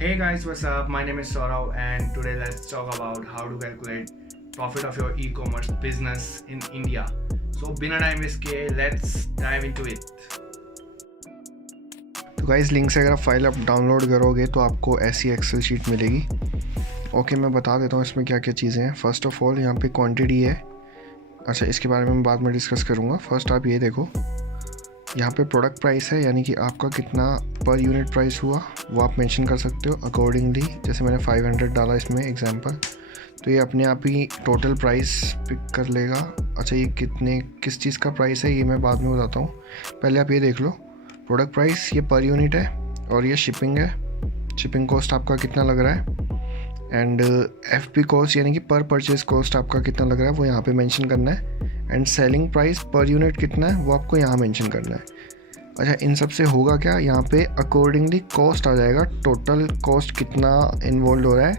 Hey guys, what's up? My name is Saurav, and today let's talk about how to calculate profit of your e-commerce business in India. So, बिना time waste किए, let's dive into it. तो guys link से अगर आप file आप download करोगे तो आपको ऐसी एक्सेल शीट मिलेगी। ओके, मैं बता देता हूँ इसमें क्या क्या चीज़ें हैं। फर्स्ट ऑफ ऑल यहाँ पे क्वांटिटी है। अच्छा, इसके बारे में मैं बाद में डिस्कस करूँगा। फर्स्ट आप ये देखो, यहाँ पे प्रोडक्ट प्राइस है, यानी कि आपका कितना पर यूनिट प्राइस हुआ वो आप मेंशन कर सकते हो अकॉर्डिंगली। जैसे मैंने 500 डाला इसमें एग्जांपल, तो ये अपने आप ही टोटल प्राइस पिक कर लेगा। अच्छा, ये किस चीज़ का प्राइस है ये मैं बाद में बताता हूँ। पहले आप ये देख लो, प्रोडक्ट प्राइस ये पर यूनिट है और ये शिपिंग है। शिपिंग कॉस्ट आपका कितना लग रहा है, एंड FP कॉस्ट यानी कि पर परचेज कॉस्ट आपका कितना लग रहा है वो यहाँ पे मेंशन करना है। And selling price per unit कितना है वो आपको यहाँ मेंशन करना है। अच्छा, इन सब से होगा क्या, यहाँ पे अकॉर्डिंगली कॉस्ट आ जाएगा, टोटल कॉस्ट कितना इन्वॉल्व हो रहा है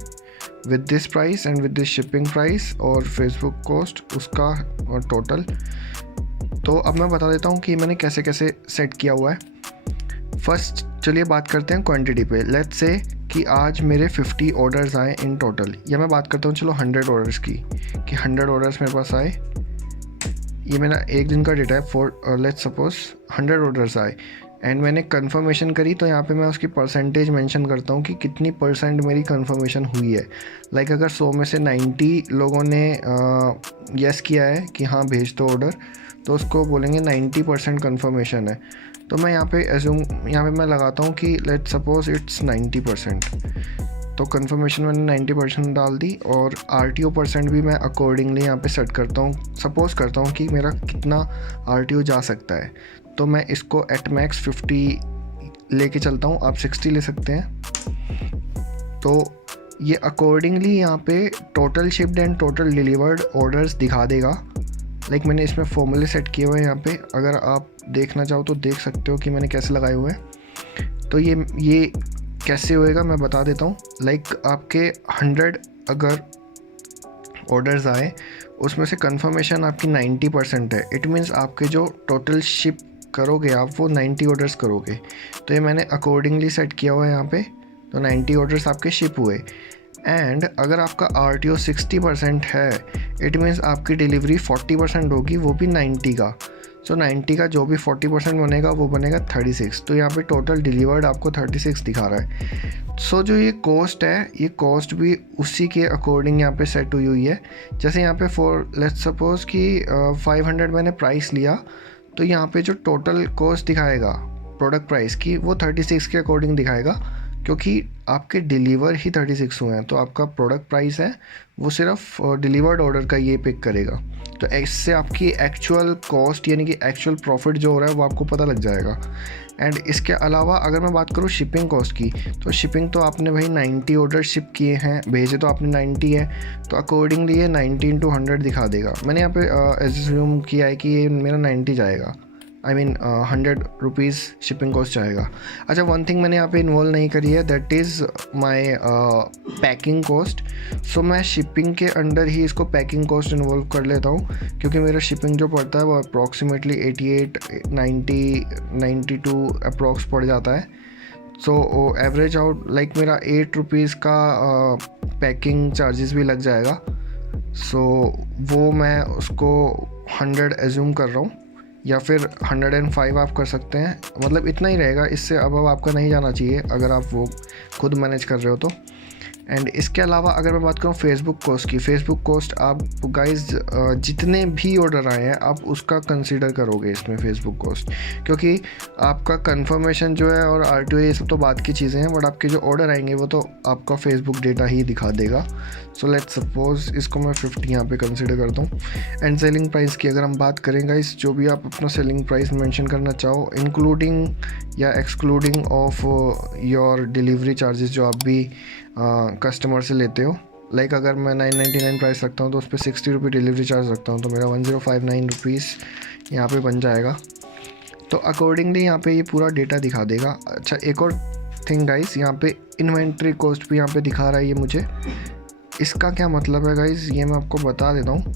with this price and with this shipping price और फेसबुक कॉस्ट उसका और टोटल। तो अब मैं बता देता हूँ कि मैंने कैसे कैसे सेट किया हुआ है। फर्स्ट चलिए बात करते हैं क्वांटिटी पे। लेट्स से कि आज मेरे 50 ऑर्डर्स आए इन टोटल, या मैं बात करता हूँ चलो 100 ऑर्डर्स की, कि 100 ऑर्डर्स मेरे पास आए। ये मेरा एक दिन का डेटा है। फॉर लेट्स सपोज 100 ऑर्डर्स आए एंड मैंने कंफर्मेशन करी, तो यहाँ पे मैं उसकी परसेंटेज मेंशन करता हूँ कि कितनी परसेंट मेरी कंफर्मेशन हुई है। लाइक अगर 100 में से 90 लोगों ने यस किया है कि हाँ भेज दो ऑर्डर, तो उसको बोलेंगे 90% कंफर्मेशन है। तो मैं यहाँ पे मैं लगाता हूँ कि लेट्स सपोज इट्स 90%। तो कंफर्मेशन मैंने 90% डाल दी और RTO परसेंट भी मैं अकॉर्डिंगली यहाँ पे सेट करता हूँ। सपोज़ करता हूँ कि मेरा कितना RTO जा सकता है, तो मैं इसको एट मैक्स 50 लेके चलता हूँ। आप 60 ले सकते हैं। तो ये अकॉर्डिंगली यहाँ पे total shipped and total delivered orders दिखा देगा। लाइक मैंने इसमें फॉर्मूले सेट किए हुए हैं यहाँ पे, अगर आप देखना चाहो तो देख सकते हो कि मैंने कैसे लगाए हुए हैं। तो ये कैसे होएगा मैं बता देता हूँ। लाइक आपके 100 अगर ऑर्डर्स आए, उसमें से कंफर्मेशन आपकी 90% है। इट मीन्स आपके जो टोटल शिप करोगे आप वो 90 ऑर्डर्स करोगे। तो ये मैंने अकॉर्डिंगली सेट किया हुआ है यहाँ पे। तो 90 ऑर्डर्स आपके शिप हुए। एंड अगर आपका RTO 60% है, इट मीन्स आपकी डिलीवरी 40% होगी, वो भी 90 का। सो 90 का जो भी 40% बनेगा वो बनेगा 36। तो यहाँ पे टोटल डिलीवर्ड आपको 36 दिखा रहा है। सो जो ये कॉस्ट है, ये कॉस्ट भी उसी के अकॉर्डिंग यहाँ पे सेट हुई हुई है। जैसे यहाँ पे फॉर लेट्स सपोज कि 500 मैंने प्राइस लिया, तो यहाँ पे जो टोटल कॉस्ट दिखाएगा प्रोडक्ट प्राइस की वो 36 के अकॉर्डिंग दिखाएगा, क्योंकि आपके डिलीवर ही 36 हुए हैं। तो आपका प्रोडक्ट प्राइस है वो सिर्फ डिलीवर्ड ऑर्डर का ये पिक करेगा। तो इससे आपकी एक्चुअल कॉस्ट यानी कि एक्चुअल प्रॉफिट जो हो रहा है वो आपको पता लग जाएगा। एंड इसके अलावा अगर मैं बात करूँ शिपिंग कॉस्ट की, तो शिपिंग तो आपने भाई 90 ऑर्डर शिप किए हैं, भेजे तो आपने 90 है, तो अकॉर्डिंगली ये 90 × 100 दिखा देगा। मैंने यहाँ पे एज्यूम किया है कि ये मेरा 90 जाएगा, I mean 100 rupees shipping cost जाएगा। अच्छा, वन थिंग मैंने यहाँ पे इन्वॉल्व नहीं करी है, that is my packing cost. So मैं शिपिंग के अंडर ही इसको पैकिंग कॉस्ट इन्वॉल्व कर लेता हूँ, क्योंकि मेरा शिपिंग जो पड़ता है वो अप्रॉक्सीमेटली 88, 90, 92 अप्रॉक्स पड़ जाता है। सो एवरेज आउट लाइक मेरा 8 रुपीज़ का पैकिंग चार्जेस भी लग जाएगा। सो वो मैं उसको 100 एज्यूम कर रहा हूँ, या फिर 105 आप कर सकते हैं। मतलब इतना ही रहेगा, इससे अब आपका नहीं जाना चाहिए अगर आप वो खुद मैनेज कर रहे हो तो। एंड इसके अलावा अगर मैं बात करूँ फेसबुक कॉस्ट की, फेसबुक कॉस्ट आप गाइज जितने भी ऑर्डर आए हैं आप उसका कंसीडर करोगे इसमें फेसबुक कॉस्ट, क्योंकि आपका कंफर्मेशन जो है और RTO ये सब तो बात की चीज़ें हैं, बट आपके जो ऑर्डर आएंगे वो तो आपका फेसबुक डेटा ही दिखा देगा। सो लेट्स सपोज इसको मैं 50 यहाँ पे कंसीडर करता हूँ। एंड सेलिंग प्राइस की अगर हम बात करें गाइस, जो भी आप अपना सेलिंग प्राइस मेंशन करना चाहो, इंक्लूडिंग या excluding of your delivery charges जो आप भी कस्टमर से लेते हो। लाइक अगर मैं 999 प्राइस रखता हूँ तो उस पर 60 रुपये डिलीवरी चार्ज रखता हूँ, तो मेरा 1059 रुपीज़ यहाँ पे बन जाएगा। तो अकॉर्डिंगली यहाँ पे ये पूरा डेटा दिखा देगा। अच्छा, एक और थिंग गाइस, यहाँ पे इन्वेंट्री कॉस्ट भी यहाँ पे दिखा रहा है ये मुझे। इसका क्या मतलब है गाइस, ये मैं आपको बता देता हूँ।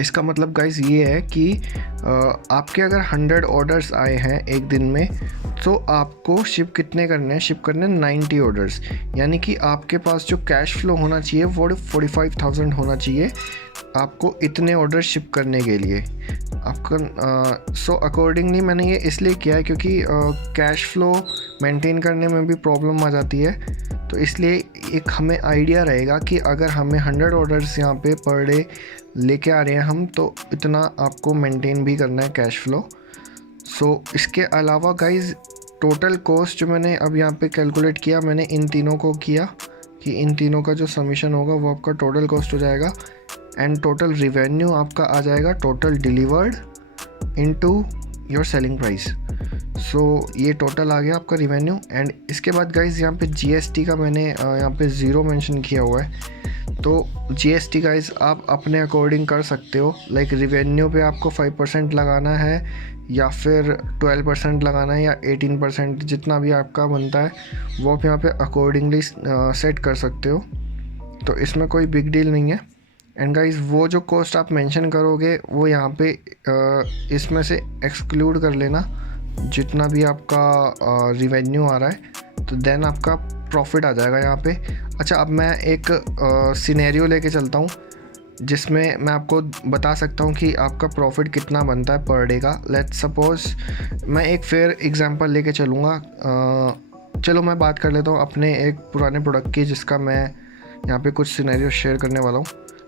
इसका मतलब गाइस ये है कि आपके अगर 100 ऑर्डर्स आए हैं एक दिन में, तो आपको शिप कितने करने हैं? शिप करने 90 ऑर्डर्स, यानी कि आपके पास जो कैश फ्लो होना चाहिए वो 45,000 होना चाहिए आपको इतने ऑर्डर शिप करने के लिए आपका। सो अकॉर्डिंगली मैंने ये इसलिए किया है क्योंकि कैश फ्लो मेंटेन करने में भी प्रॉब्लम आ जाती है, तो इसलिए एक हमें आइडिया रहेगा कि अगर हमें 100 ऑर्डर्स यहाँ पे पर डे लेके आ रहे हैं हम, तो इतना आपको मेंटेन भी करना है कैश फ्लो। सो इसके अलावा गाइस टोटल कॉस्ट जो मैंने अब यहाँ पे कैलकुलेट किया, मैंने इन तीनों को किया कि इन तीनों का जो समीशन होगा वो आपका टोटल कॉस्ट हो जाएगा, एंड टोटल रिवेन्यू आपका आ जाएगा total delivered into your selling price. So ये टोटल आ गया आपका रिवेन्यू। एंड इसके बाद गाइस यहाँ पे जीएसटी का मैंने यहाँ पे 0 मेंशन किया हुआ है, तो जीएसटी गाइस आप अपने अकॉर्डिंग कर सकते हो। लाइक रिवेन्यू पे आपको 5% लगाना है या फिर 12% लगाना है या 18%, जितना भी आपका बनता है वो आप यहाँ पे अकॉर्डिंगली सेट कर सकते हो, तो इसमें कोई बिग डील नहीं है। एंड गाइस वो जो कॉस्ट आप मेंशन करोगे वो यहाँ पे इसमें से एक्सक्लूड कर लेना जितना भी आपका रिवेन्यू आ रहा है, तो देन आपका प्रॉफिट आ जाएगा यहाँ पे। अच्छा, अब मैं एक सिनेरियो लेके चलता हूँ जिसमें मैं आपको बता सकता हूँ कि आपका प्रॉफिट कितना बनता है पर डे का। लेट्स सपोज मैं एक फेयर एग्जांपल लेके चलूँगा। चलो मैं बात कर लेता हूँ अपने एक पुराने प्रोडक्ट की जिसका मैं यहाँ पे कुछ सिनेरियो शेयर करने वाला हूँ।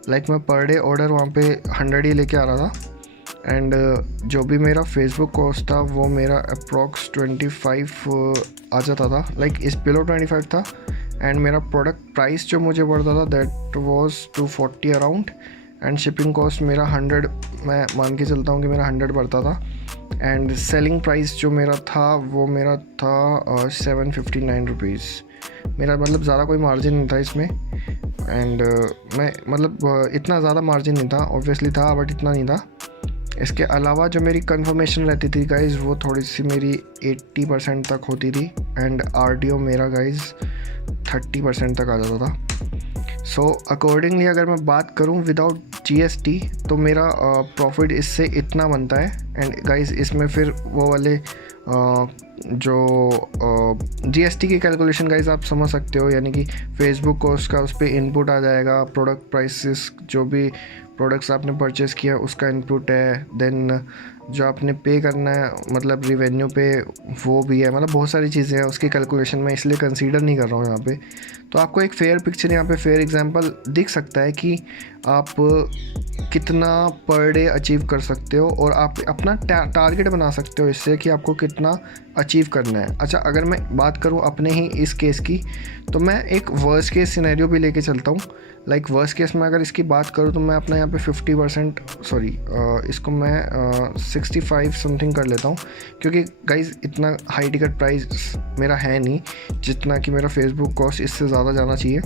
लाइक मैं पर डे ऑर्डर वहाँ पे 100 ही लेके आ रहा था, एंड जो भी मेरा फेसबुक कॉस्ट था वो मेरा अप्रॉक्स 25 आ जाता था, लाइक इस बिलो 25 था। एंड मेरा प्रोडक्ट प्राइस जो मुझे पड़ता था that was 240 around, and shipping cost मेरा 100, मैं मान के चलता हूँ कि मेरा 100 पड़ता था। एंड सेलिंग प्राइस जो मेरा था वो मेरा था 759 रुपीज़। मेरा मतलब ज़्यादा कोई मार्जिन नहीं था इसमें, एंड मैं मतलब इतना ज़्यादा मार्जिन नहीं था, ऑब्वियसली था बट इतना नहीं था। इसके अलावा जो मेरी कंफर्मेशन रहती थी गाइज़ वो थोड़ी सी मेरी 80% तक होती थी, एंड आरटीओ मेरा गाइज़ 30% तक आ जाता था। सो अकॉर्डिंगली अगर मैं बात करूं विदाउट जीएसटी तो मेरा प्रॉफिट इससे इतना बनता है। एंड गाइज़ इसमें फिर वो वाले जो जीएसटी की कैलकुलेशन गाइस आप समझ सकते हो, यानी कि फेसबुक कॉस्ट का उस पर इनपुट आ जाएगा, प्रोडक्ट प्राइसेस जो भी प्रोडक्ट्स आपने परचेज़ किया उसका इनपुट है, देन जो आपने पे करना है मतलब रिवेन्यू पे वो भी है, मतलब बहुत सारी चीज़ें हैं उसकी कैलकुलेशन में, इसलिए कंसीडर नहीं कर रहा हूँ यहाँ पे। तो आपको एक फेयर पिक्चर यहाँ पे फेयर एग्जांपल दिख सकता है कि आप कितना पर डे अचीव कर सकते हो, और आप अपना टारगेट बना सकते हो इससे कि आपको कितना अचीव करना है। अच्छा, अगर मैं बात करूँ अपने ही इस केस की, तो मैं एक वर्स्ट केस सिनेरियो भी लेके चलता हूँ। लाइक वर्स्ट केस में अगर इसकी बात करूँ तो मैं अपना यहाँ पे 50% इसको मैं 65 समथिंग कर लेता हूँ, क्योंकि गाइज इतना हाई टिकट प्राइस मेरा है नहीं जितना कि मेरा फेसबुक कॉस्ट इससे ज़्यादा जाना चाहिए।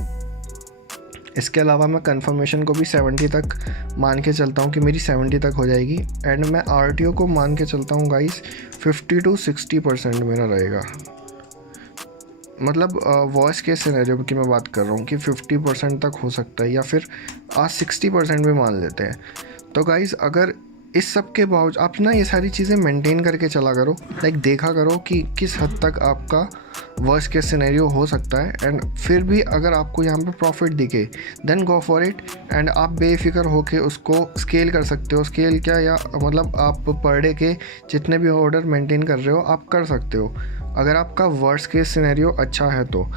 इसके अलावा मैं कंफर्मेशन को भी 70 तक मान के चलता हूँ कि मेरी 70 तक हो जाएगी, एंड मैं आरटीओ को मान के चलता हूँ गाइस 50 to 60% मेरा रहेगा। मतलब वर्स्ट केस सिनेरियो की मैं बात कर रहा हूँ कि 50% तक हो सकता है, या फिर आज 60% भी मान लेते हैं। तो गाइस अगर इस सब के बावजूद आप ना ये सारी चीज़ें मेंटेन करके चला करो, लाइक देखा करो कि किस हद तक आपका वर्स्ट केस सिनेरियो हो सकता है, एंड फिर भी अगर आपको यहाँ पे प्रॉफिट दिखे then go for it, and आप बेफिक्र होके उसको स्केल कर सकते हो। स्केल क्या, या मतलब आप पर डे के जितने भी ऑर्डर मेंटेन कर रहे हो आप कर सकते हो, अगर आपका वर्स्ट केस सिनेरियो अच्छा है तो।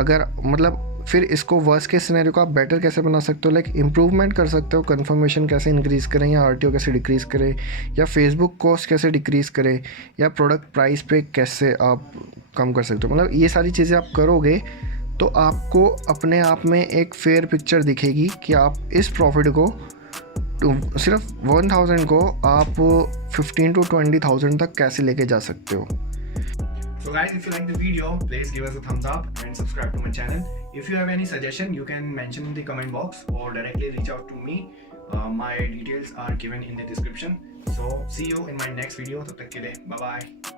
अगर मतलब फिर इसको वर्स्ट केस सिनेरियो को आप बेटर कैसे बना सकते हो, लाइक इम्प्रूवमेंट कर सकते हो, कंफर्मेशन कैसे इंक्रीज़ करें, या आरटीओ कैसे डिक्रीज़ करें, या फेसबुक कॉस्ट कैसे डिक्रीज़ करें, या प्रोडक्ट प्राइस पे कैसे आप कम कर सकते हो। मतलब ये सारी चीज़ें आप करोगे तो आपको अपने आप में एक फेयर पिक्चर दिखेगी कि आप इस प्रॉफिट को सिर्फ 1000 को आप 15 to 20,000 तक कैसे लेके जा सकते हो। So guys, if you like the video, please give us a thumbs up and subscribe to my channel. If you have any suggestion, you can mention in the comment box or directly reach out to me. My details are given in the description. So see you in my next video. तब तक के लिए bye bye.